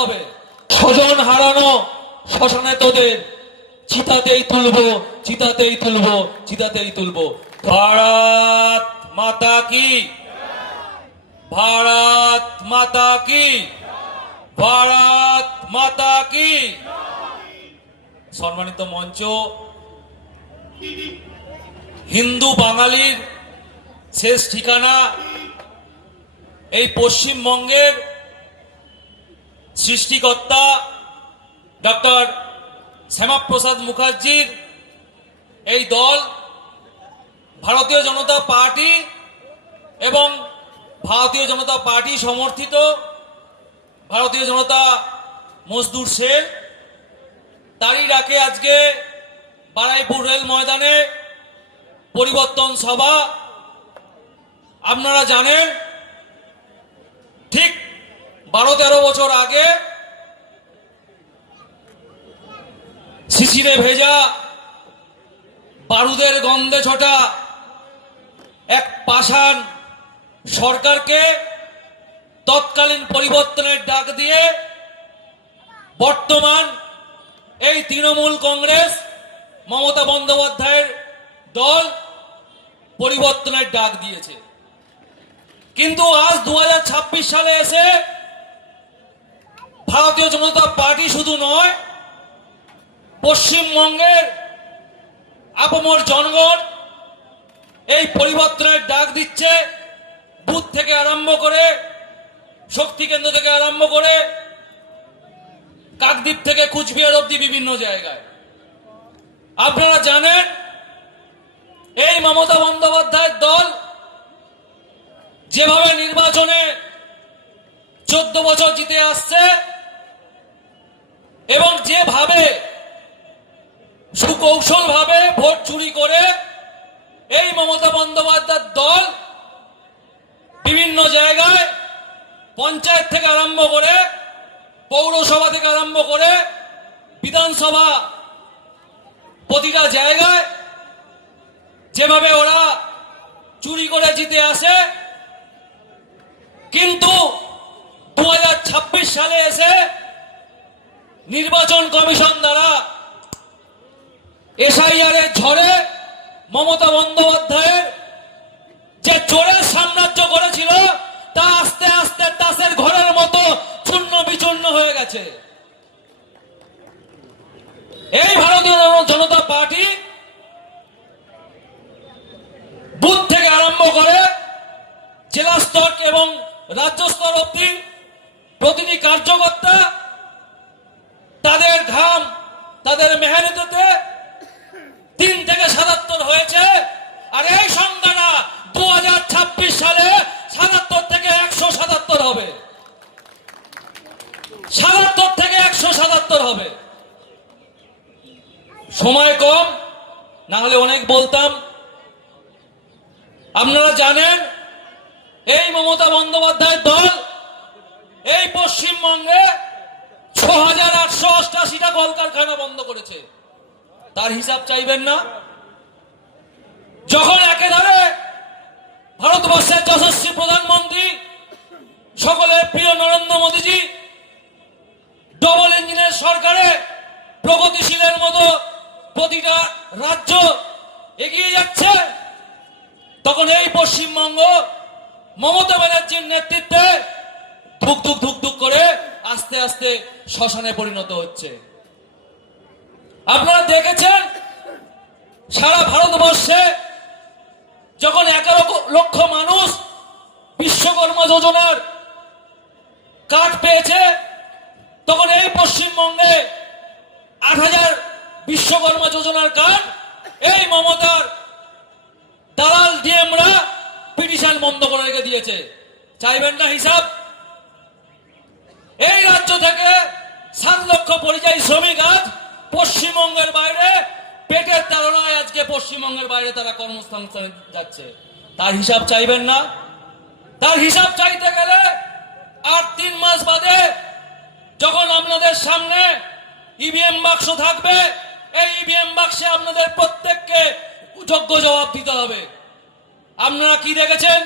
হবে। স্বজন হারানো শ্মশানে তোদের চিতাতেই তুলবো, চিতাতেই তুলবো, চিতাতেই তুলবো। ভারত মাতা কি, ভারত মাতা কি, ভারত মাতা কি। সম্মানিত মঞ্চ, হিন্দু বাঙালির শেষ ঠিকানা এই পশ্চিমবঙ্গের সৃষ্টিকর্তা ডক্টর শ্যামাপ্রসাদ মুখার্জির এই দল ভারতীয় জনতা পার্টি এবং ভারতীয় জনতা পার্টি সমর্থিত ভারতীয় জনতা মজদুর সেল তারই ডাকে আজকে বারাইপুর রেল ময়দানে পরিবর্তন সভা। আপনারা জানেন ঠিক 12-13 বছর আগে শিশিরে ভেজা বারুদের গন্ধে ছোটা এক পাষাণ সরকারকে তৎকালীন পরিবর্তনের ডাক দিয়ে বর্তমান এই তৃণমূল কংগ্রেস মমতা বন্দ্যোপাধ্যায়ের দল পরিবর্তনের ডাক দিয়েছে। কিন্তু আজ 2026 সালে এসে ভারতীয় জনতা পার্টি শুধু নয়, পশ্চিমবঙ্গের আপামর জনগণ এই পরিবর্তনের ডাক দিচ্ছে। বুথ থেকে আরম্ভ করে, শক্তি কেন্দ্র থেকে আরম্ভ করে, কাকদ্বীপ থেকে কুচবিহার অব্দি বিভিন্ন জায়গায়। আপনারা জানেন এই মমতা বন্দ্যোপাধ্যায়ের দল যেভাবে নির্বাচনে 14 বছর জিতে আসছে এবং যেভাবে সুকৌশল ভাবে ভোট চুরি করে এই মমতা বন্দ্যোপাধ্যায়ের দল বিভিন্ন জায়গায় পঞ্চায়েত থেকে আরম্ভ করে, পৌরসভা থেকে আরম্ভ করে, বিধানসভা প্রতিটা জায়গায় যেভাবে ওরা চুরি করে জিতে আসে, কিন্তু 2026 সালে এসে নির্বাচন কমিশন দ্বারা এসআইআর এর ঝড়ে মমতা বন্দ্যোপাধ্যায়ের যে জোরের সাম্রাজ্য করেছিল তা আস্তে আস্তে তাসের ঘরের মতো চূর্ণ বিচূর্ণ হয়ে গেছে। এই ভারতীয় জনতা পার্টি বুথ থেকে আরম্ভ করে জেলা স্তর এবং রাজ্য স্তর অব্দি প্রতিটি কার্যকর্তা তাদের ঘাম, তাদের মেহনতে 3 থেকে 77 হয়েছে। আর এই সংখ্যাটা 2026 সালে 77 থেকে 177 হবে, 77 থেকে 177 হবে। সময় কম, না হলে অনেক বলতাম। আপনারা জানেন এই মমতা বন্দ্যোপাধ্যায়ের দল এই পশ্চিমবঙ্গে 6888টা কলকারখানা বন্ধ করেছে। তার হিসাব চাইবেন না? যখন একেধারে ভারতবর্ষের যশস্বী প্রধানমন্ত্রী সকলের প্রিয় নরেন্দ্র মোদীজি ডবল ইঞ্জিনের সরকারে প্রগতিশীলের মতো প্রতিটা রাজ্য এগিয়ে যাচ্ছে, তখন এই পশ্চিমবঙ্গ মমতা ব্যানার্জির নেতৃত্বে ধুক ধুক ধুক ধুক করে আস্তে আস্তে শ্মশানে পরিণত হচ্ছে। আপনারা দেখেছেন সারা ভারতবর্ষে যখন 11 লক্ষ মানুষ বিশ্বকর্মা যোজনার কার্ড পেয়েছে, তখন এই পশ্চিমবঙ্গে 8,000 বিশ্বকর্মা যোজনার কার্ড এই মমতার দালাল ডিএমরা পিটিশন বন্ধ করে রেখে দিয়েছে। চাইবেন না হিসাব? এই রাজ্য থেকে 7 লক্ষ পরিযায়ী শ্রমিক আজ পশ্চিমবঙ্গের বাইরে পেটের তাড়নায় আজকে পশ্চিমবঙ্গের বাইরে তারা কর্মসংস্থানে যাচ্ছে। তার হিসাব চাইবেন না? তার হিসাব চাইতে গেলে আর 3 মাস বাদে যখন আপনাদের সামনে ইভিএম বাক্স থাকবে, এই ইভিএম বাক্সে আপনাদের প্রত্যেককে যোগ্য জবাব দিতে হবে। আপনারা কি দেখেছেন?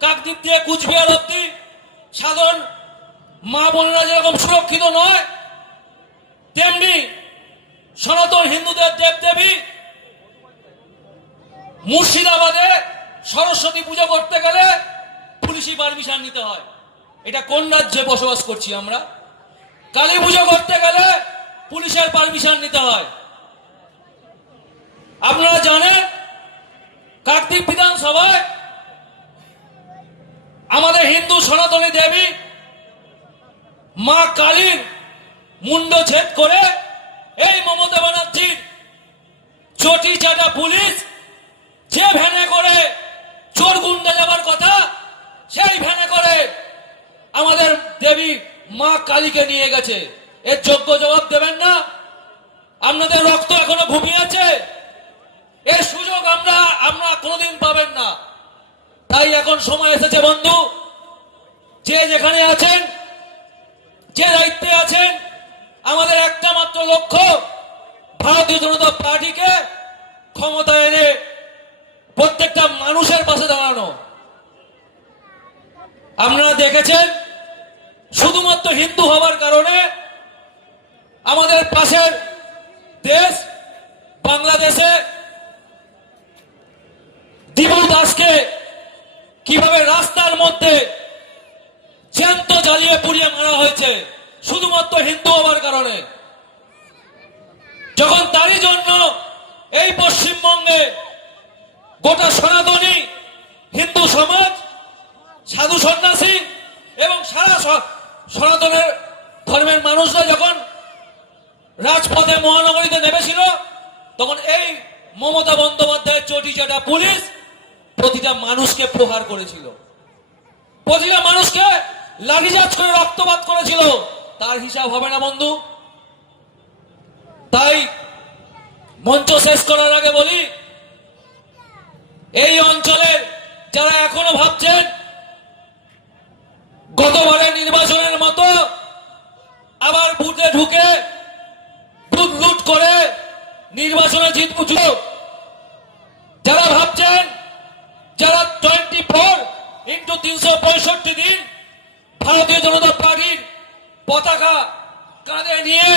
কাকদ্বীপ দিয়ে কুচবিহার অব্দি সাধারণ মা বোনেরা যেরকম সুরক্ষিত নয়, তেমনি সনাতন হিন্দুদের দেবদেবী মুর্শিদাবাদে সরস্বতী পুজো করতে গেলে পুলিশি পারমিশন নিতে হয়। এটা কোন রাজ্যে বসবাস করছি আমরা? কালী পুজো করতে গেলে পুলিশের পারমিশন নিতে হয়। আপনারা জানেন কার্তিক বিধানসভায় আমাদের হিন্দু সনাতনী দেবী মা কালীর মুন্ড ছেদ করে এই মমতা ব্যানার্জির চটি চাটা পুলিশ যে ভ্যানে করে চোর গুন্ডা যাবার কথা, সেই ভ্যানে করে আমাদের দেবী মা কালীকে নিয়ে গেছে। এর যোগ্য জবাব দেবেন না? আপনাদের রক্ত এখনো ঘুমিয়ে আছে, এর সুযোগ আমরা কোনোদিন পাবেন না। তাই এখন সময় এসেছে বন্ধু, যে যেখানে আছেন, যে দায়িত্বে আছেন, আমাদের একটা মাত্র লক্ষ্য ভারতীয় জনতা পার্টিকে ক্ষমতায় এনে প্রত্যেকটা মানুষের পাশে দাঁড়ানো। আপনারা দেখেছেন শুধুমাত্র হিন্দু হওয়ার কারণে আমাদের পাশের দেশ বাংলাদেশে দিবু দাসকে কিভাবে রাস্তার মধ্যে জ্যান্ত জ্বালিয়ে পুড়িয়ে মারা হয়েছে শুধুমাত্র হিন্দু হওয়ার কারণে। যখন তারই জন্য এই পশ্চিমবঙ্গে গোটা সনাতনী হিন্দু সমাজ, সাধু সন্ন্যাসী এবং সারা সনাতনের ধর্মের মানুষরা যখন রাজপথে মহানগরীতে নেমেছিল, তখন এই মমতা বন্দ্যোপাধ্যায়ের চটি চাটা পুলিশ প্রতিটা মানুষকে প্রহার করেছিল, প্রতিটা মানুষকে লাঠিচার্জ করে রক্তপাত করেছিল। তার হিসাব হবে না বন্ধু। তাই মঞ্চ শেষ করার আগে বলি, এই অঞ্চলের যারা এখনো ভাবছেন গতবারের নির্বাচনের মতো আবার বুথে ঢুকে বুথ লুট করে নির্বাচনে জিতবো, যারা ভাবছেন, যারা 24x365 দিন ভারতীয় জনতা পার্টির পতাকা কাঁধে নিয়ে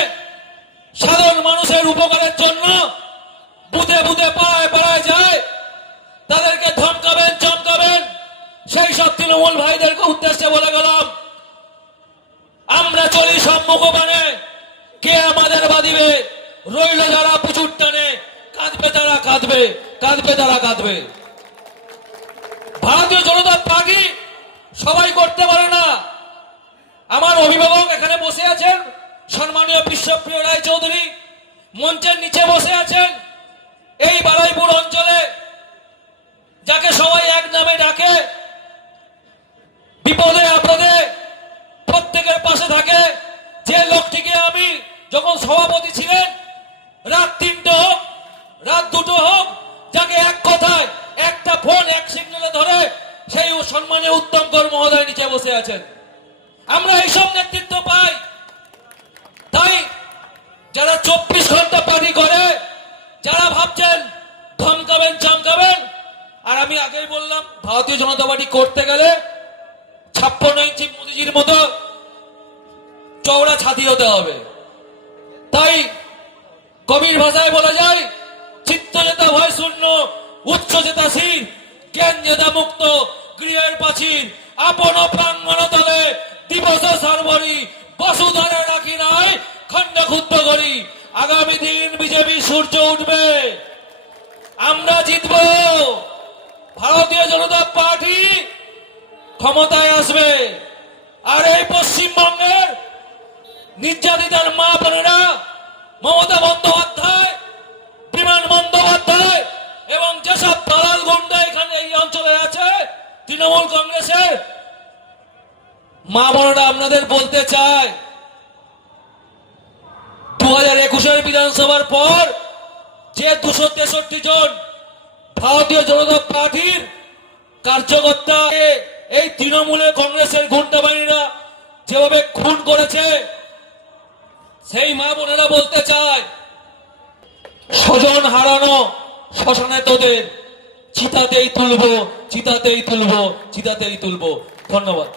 সাধারণ মানুষের উপকারের জন্য বুথে বুথে পাড়ায় পাড়ায় যায়, তাদেরকে ধমকাবেন চমকাবেন, সেই সব তৃণমূল ভাইদেরকে উদ্দেশ্যে বলে গেলাম, আমরা চলি সম্মুখপানে, কে আমাদের বাদিবে? রইল যারা প্রচুর টানে, কাঁদবে তারা কাঁদবে, কাঁদবে তারা কাঁদবে। ভারতীয় জনতা পার্টি সবাই করতে পারে না। আমার অভিভাবক এখানে বসে আছেন, সম্মানীয় বিশ্বপ্রিয় রায় চৌধুরী মঞ্চের নিচে বসে আছেন। এই বারুইপুর অঞ্চলে যাকে সবাই এক নামে ডাকে, বিপদে আপদে প্রত্যেকের পাশে থাকে, যে লোকটিকে আমি যখন সভাপতি ছিলেন, রাত 3টে হোক রাত 2টো হোক, যাকে এক কথায় একটা ফোন এক সিগন্যালে ধরে, সেই সম্মানীয় উত্তম কর মহোদয় নিচে বসে আছেন। আমরা এইসব নেতৃত্ব পাই। তাই যারা 24 ঘন্টা পার্টি করে, যারা ভাবছেন ধমকাবেন চমকাবেন, আর আমি আগেই বললাম ভারতীয় জনতা পার্টি করতে গেলে 56 ইঞ্চি মোদিজির মতো চওড়া ছাতি হতে হবে। তাই কবির ভাষায় বলা যায়, চিত্ত জেতা ভয় শূন্য, উচ্চ জেতা শির, জ্ঞান জেতা মুক্ত, গৃহের প্রাচীর, আপন প্রাঙ্গণ তলে দিবস সর্বরি, বসুধারে রাখি নাই খন্ডে ক্ষুদ্র করি। আগামী দিন বিজেপি সূর্য উঠবে, আমরা জিতব, ভারতীয় জনতা পার্টি ক্ষমতায় আসবে। আর এই পশ্চিমবঙ্গের নির্যাতিতার মা বোনেরা মমতা বন্দ্যোপাধ্যায়, বিমান বন্দ্যোপাধ্যায় এবং যেসব দালাল গুন্ডা এখানে এই অঞ্চলে আছে তৃণমূল কংগ্রেসের, মা বোনেরা আপনাদের বলতে চায়, 2021 বিধানসভার পর যে 263 জন ভারতীয় জনতা পার্টির কার্যকর্তা এই তৃণমূলের কংগ্রেসের গুন্ডা বাহিনীরা যেভাবে খুন করেছে, সেই মা বোনেরা বলতে চায়, স্বজন হারানো শ্মশানে তোদের চিতাতেই তুলবো, চিতাতেই তুলবো, চিতাতেই তুলবো। ধন্যবাদ।